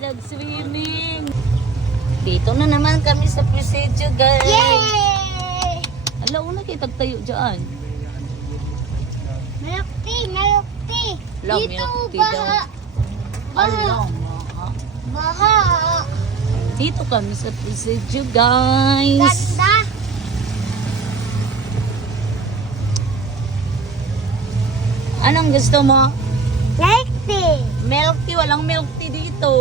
we're nag-swimming. Dito na naman kami sa Presidio, guys. Yay! Ala, una kayo tagtayo dyan. Milk tea, milk tea. Lang, Dito, milk tea baha. Baha. Baha. Dito kami sa Presidio, guys. Ganda. Anong gusto mo? Milk tea. Milk tea. Walang milk tea dito.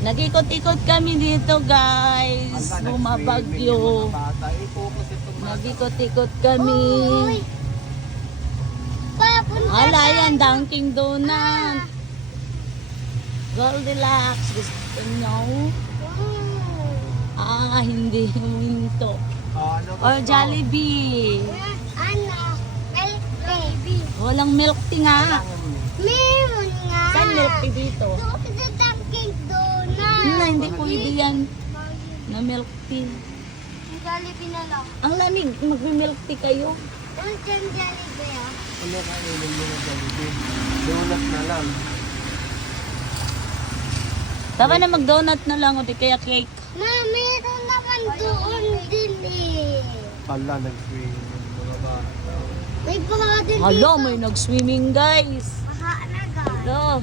Nag-ikot-ikot kami dito, guys. Bumabagyo. Nag-ikot-ikot kami. Hala, yan, Dunkin' Donut. Goldilocks. Gusto nyo? Hindi. Minto. Or Jollibee. Ano? Milk tea. Walang milk tea nga. Meron nga. Saan milk tea dito? Doon sa Dunkin' Donut. Hindi pwede yan. Na milk tea. Yung Jollibee na lang. Ang lamig, magme-milk tea kayo. Ano dyan Jollibee ah? Ano ka inom mo ng Jollibee? Donut na lang. Tama na mag-donut na lang o di kaya cake. Ma, meron naman doon din eh. Pala, nag-swimming yung mga bata. May baha din dito. Hala, may nag-swimming, guys. Baha na ga. Hala,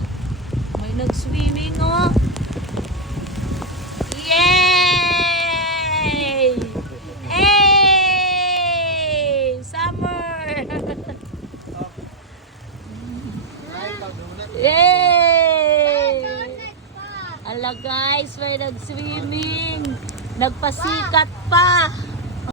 may nag-swimming, oh. Yay! Hey! Summer! Yay! Donut pa. Ala guys, may nag-swimming. Nagpasikat pa.